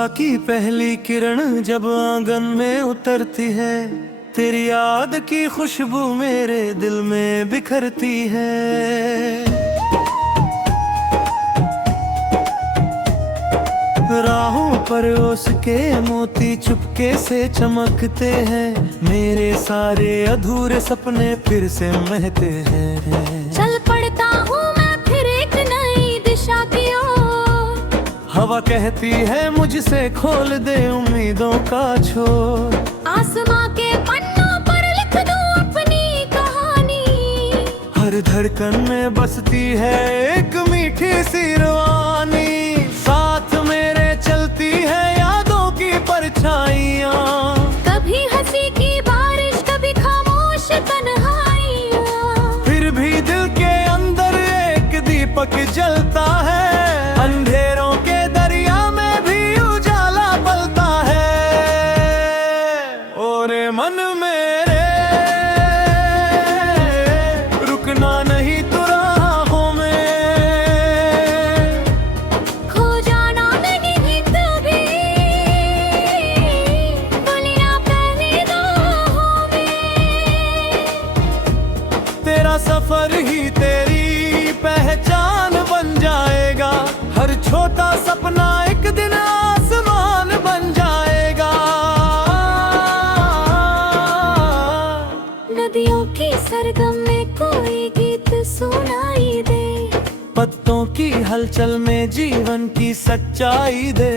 सुबह की पहली किरण जब आंगन में उतरती है, तेरी याद की खुशबू मेरे दिल में बिखरती है। राहों पर उसके मोती चुपके से चमकते हैं, मेरे सारे अधूरे सपने फिर से महकते हैं। चल पड़ता हूँ मैं फिर एक नई दिशा की ओर, हवा कहती है मुझसे खोल दे उम्मीदों का छोर। आसमां के पन्नों पर लिख दूं अपनी कहानी, हर धड़कन में बसती है एक मीठी सी रवानी। साथ मेरे चलती है यादों की परछाइयाँ, कभी हंसी की बारिश कभी खामोश तन्हाइयाँ। फिर भी दिल के अंदर एक दीपक जलता है, अंधेरों के दरिया में भी उजाला पलता है। और मन मेरे रुकना नहीं तू राहों में, खो जाना नहीं भी कभी दुनिया पहली राहों में। तेरा सफर ही तेरी पहचान बन जाएगा, हर छोटा सपना एक दिन आसमान बन जाएगा। नदियों की सरगम में कोई गीत सुनाई दे, पत्तों की हलचल में जीवन की सच्चाई दे।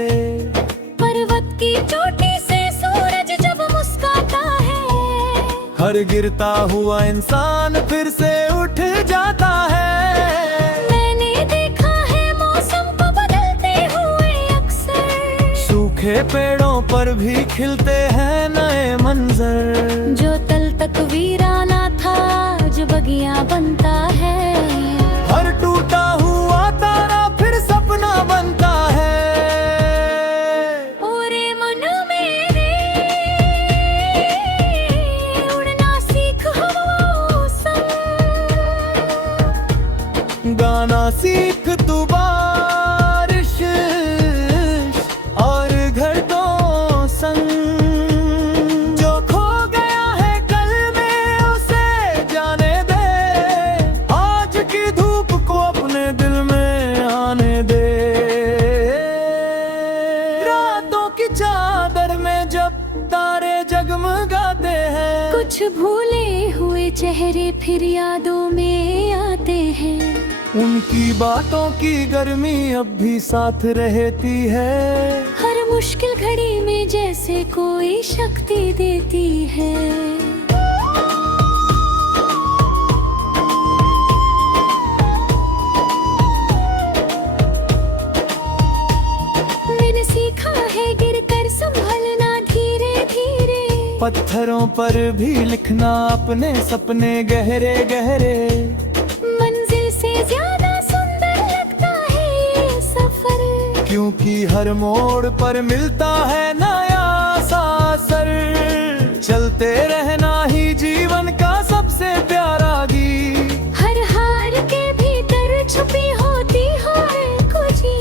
पर्वत की चोटी से सूरज जब मुस्काता है, हर गिरता हुआ इंसान फिर से उठ जाता है। मैंने देखा है मौसम को बदलते हुए अक्सर, सूखे पेड़ों पर भी खिलते हैं नए मंजर। जो तल तक वीराना था जो बगिया बनता है। हर टूटा हुआ तारा फिर सपना बनता है। ओरे मन मेरे उड़ना सीख हवाओं संग, गाना सीख तू बारिश और घरतों संग। जो खो गया है कल में उसे जाने दे, आज की धूप को अपने दिल में आने दे। रातों की चादर में जब तारे जगमगाते हैं, कुछ भूले हुए चेहरे फिर यादों में आते हैं। उनकी बातों की गर्मी अब भी साथ रहती है। हर मुश्किल घड़ी में जैसे कोई शक्ति देती है। मैंने सीखा है गिरकर संभलना धीरे धीरे, पत्थरों पर भी लिखना अपने सपने गहरे गहरे। मंजिल से ज्यादा सुंदर लगता है ये सफर, क्योंकि हर मोड़ पर मिलता है नया सासर। चलते रहना ही जीवन का सबसे प्यारा गीत, हर हार के भीतर छुपी होती है खुशी।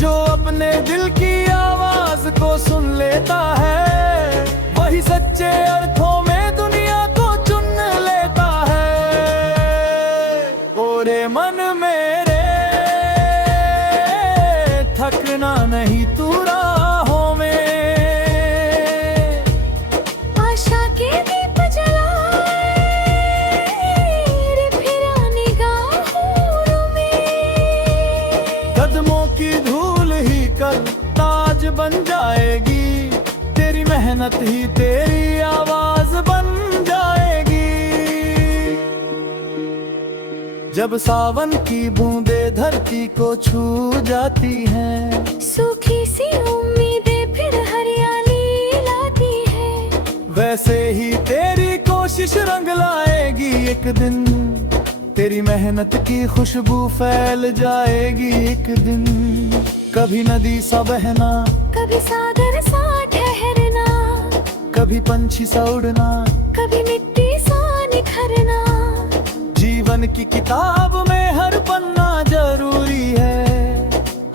जो अपने दिल की आवाज को सुन लेता है, वही सच्चे अर्थों में दुनिया को चुन लेता है। ओरे मन मेरे थकना नहीं तू राहों में, आशा के दीप जलाए रे फिरा निगाहों में। कदमों की धूल ही कल ताज बन जाएगी, तेरी मेहनत ही तेरी आवाज बन जाएगी। जब सावन की बूंदें धरती को छू जाती हैं, सूखी सी उम्मीदें फिर हरियाली लाती है। वैसे ही तेरी कोशिश रंग लाएगी एक दिन, तेरी मेहनत की खुशबू फैल जाएगी एक दिन। कभी नदी सा बहना, कभी सागर सा ठहरना, कभी पंछी सा उड़ना, कभी मिट्टी सा निखरना। जीवन की किताब में हर पन्ना जरूरी है,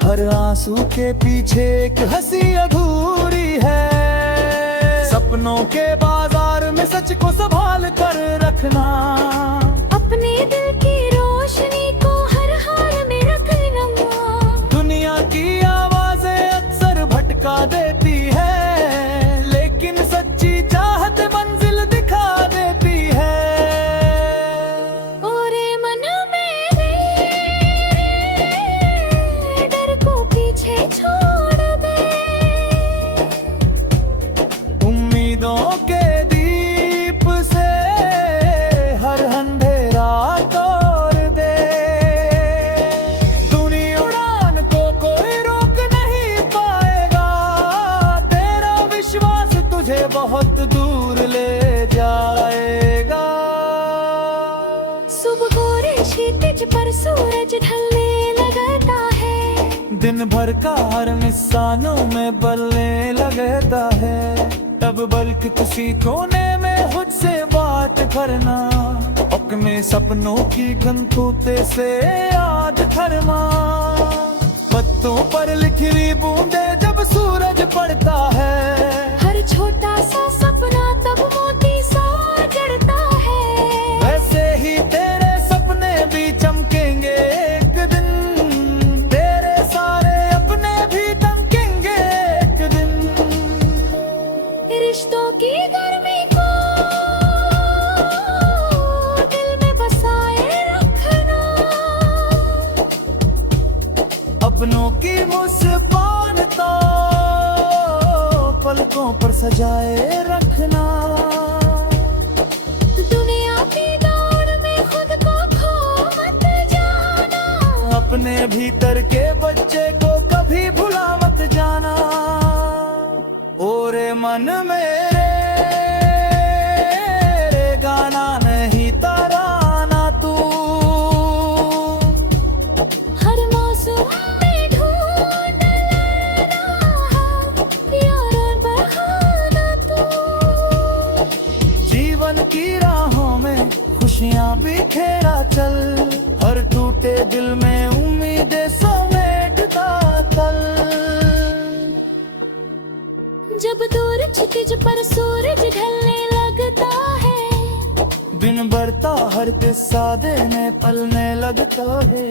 हर हर आंसू के पीछे एक हंसी अधूरी है। सपनों के बाजार में सच को संभाल कर रखना, अपने दिल की रोशनी को हर हाल में रखना। दुनिया की आवाजें अक्सर भटका देती है, लेकिन सच्ची चाहत मंजिल दिखा देती है। और मन मेरे डर को पीछे छोड़ दे, उम्मीदों के दीप से हर अंधेरा तोड़ दे। दुनिया उड़ान को कोई रोक नहीं पाएगा, तेरा विश्वास तुझे बहुत दूर ले जाएगा। सुबह गोरे क्षितिज पर सूरज ढलने लगता है, दिन भर का हर निशानों में बलने लगता है। तब बल्कि किसी कोने में खुद से बात करना, अपने सपनों की गंतुते से याद करना। पत्तों पर लिखी हुई बूंदे जब सूरज पड़ता है, हर छोटा सा सपना तब मोती सा जड़ता है। वैसे ही तेरे सपने भी चमकेंगे एक दिन, तेरे सारे अपने भी दमकेंगे एक दिन। रिश्तों की गर्मी को दिल में बसाए रखना, अपनों की मुस्कान तो पलकों पर सजाए रखना। दुनिया की दौड़ में खुद को खो मत जाना, अपने भीतर के बच्चे को कभी भुला मत जाना। ओरे मन मेरे गाना नहीं तराना तू, हर मौसम में ढूंढ लेना प्यार और बहाना तू। जीवन की राहों में खुशियां बिखेरा चल, हर टूटे दिल में उम्मीदें समेटता चल। जब दूर क्षितिज पर सूरज ढलने लगता है, बिन बरता हर किस्सा देने पलने लगता है।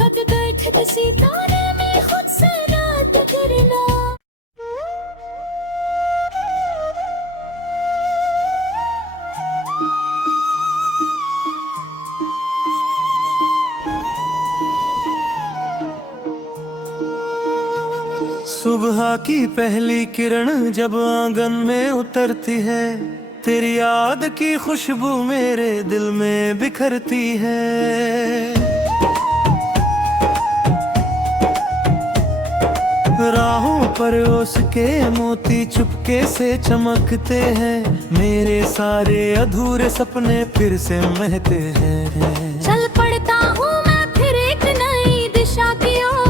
हद बैठक सितारे में खुद से रात करना। सुबह की पहली किरण जब आंगन में उतरती है, तेरी याद की खुशबू मेरे दिल में बिखरती है। राहों पर उसके मोती चुपके से चमकते हैं, मेरे सारे अधूरे सपने फिर से महते हैं। चल पड़ता हूँ मैं फिर एक नई दिशा की ओर,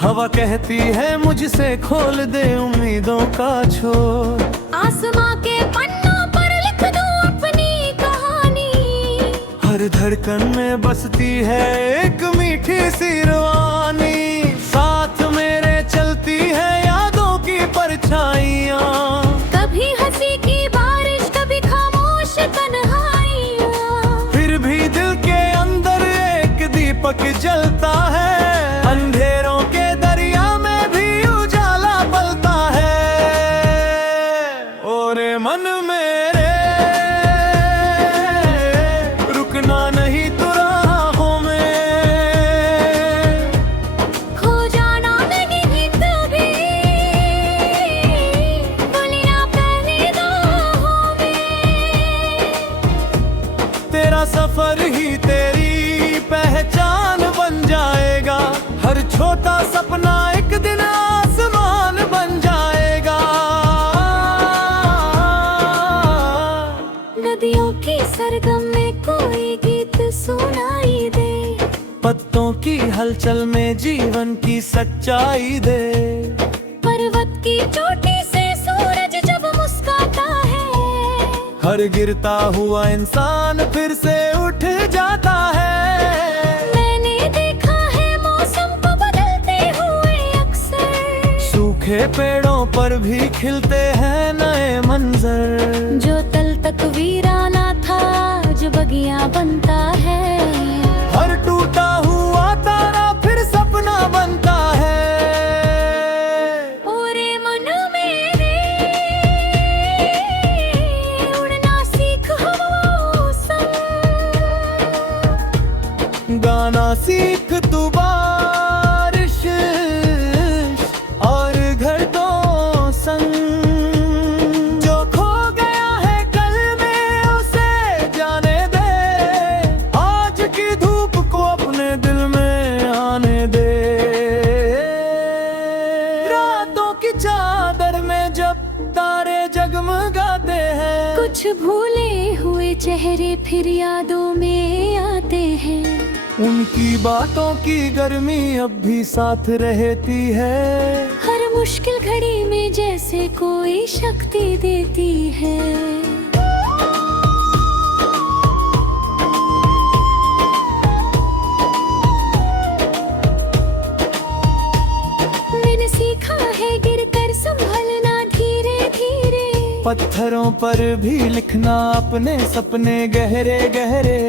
हवा कहती है मुझसे खोल दे उम्मीदों का छोर। आसमां के पन्नों पर लिख दूं अपनी कहानी, हर धड़कन में बसती है एक मीठी सी रवानी। साथ मेरे चलती है यादों की परछाइयाँ, कभी हंसी की बारिश कभी खामोश तन्हाइयाँ। फिर भी दिल के अंदर एक दीपक जलता है, अंधेरों के दरिया में भी उजाला पलता है। और मन मेरे रुकना नहीं तो राहों में, खो जाना नहीं कभी गलियां पहली राहों में। तेरा सफर ही तेरी पहचान बन जाएगा, हर छोटा सपना एक दिन आसमान बन जाएगा। नदियों की सरगम में कोई गीत सुनाई दे, पत्तों की हलचल में जीवन की सच्चाई दे। पर्वत की चोटी से सूरज जब मुस्काता है, हर गिरता हुआ इंसान फिर से उठ जाता है। मैंने देखा है मौसम को बदलते सूखे पेड़ों पर भी खिलते हैं नए मंजर। जो तल तक वीराना था जो बगिया बनता है। हर टूटा हुआ तारा फिर सपना बनता है। ओरे मन मेरे उड़ना सीख हवाओं संग। गाना सीख तू बारिश और घरतों संग। जो खो गया है कल में उसे जाने दे। आज की धूप को अपने दिल में आने दे। रातों की चादर में जब तारे जगमगाते हैं। कुछ भूले हुए चेहरे फिर यादों में आते हैं। उनकी बातों की गर्मी अब भी साथ रहती है। हर मुश्किल घड़ी में जैसे कोई शक्ति देती है। मैंने सीखा है गिरकर संभलना धीरे धीरे। पत्थरों पर भी लिखना अपने सपने गहरे गहरे।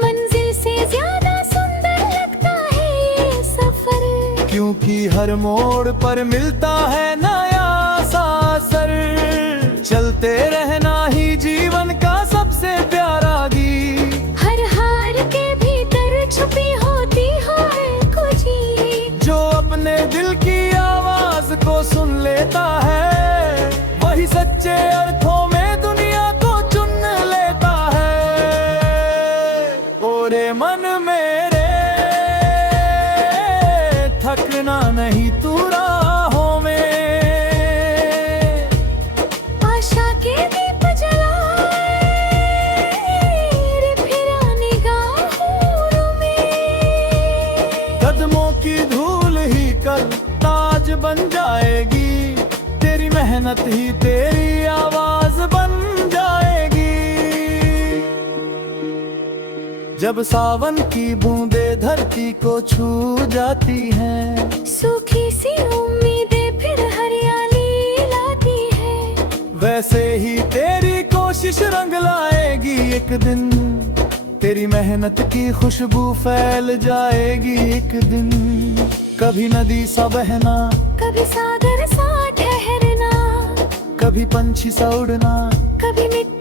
मंजिल से ज्यादा सुंदर लगता है ये सफर। क्योंकि हर मोड़ पर मिलता है नया सा असर। चलते रहना ही जीवन का सबसे प्यारा गीत। हर हार के भीतर छुपी होती है खुशी। जो अपने दिल की आवाज को सुन लेता है वही सच्चे अर्थों में दुनिया को चुन लेता है। ओरे मन मेरे थकना नहीं तू राहों में। आशा के दीप जलाए रे फिरा निगाहों में। कदमों की धूल ही कल ताज बन जाएगी। तेरी मेहनत ही तेरी आवाज बन जाएगी। जब सावन की बूंदे धरती को छू जाती हैं। सूखी सी उम्मीदें फिर हरियाली लाती है। वैसे ही तेरी कोशिश रंग लाएगी एक दिन। तेरी मेहनत की खुशबू फैल जाएगी एक दिन। कभी नदी सा बहना कभी सागर सा ठहरना। कभी पंछी सा उड़ना कभी मिट्टी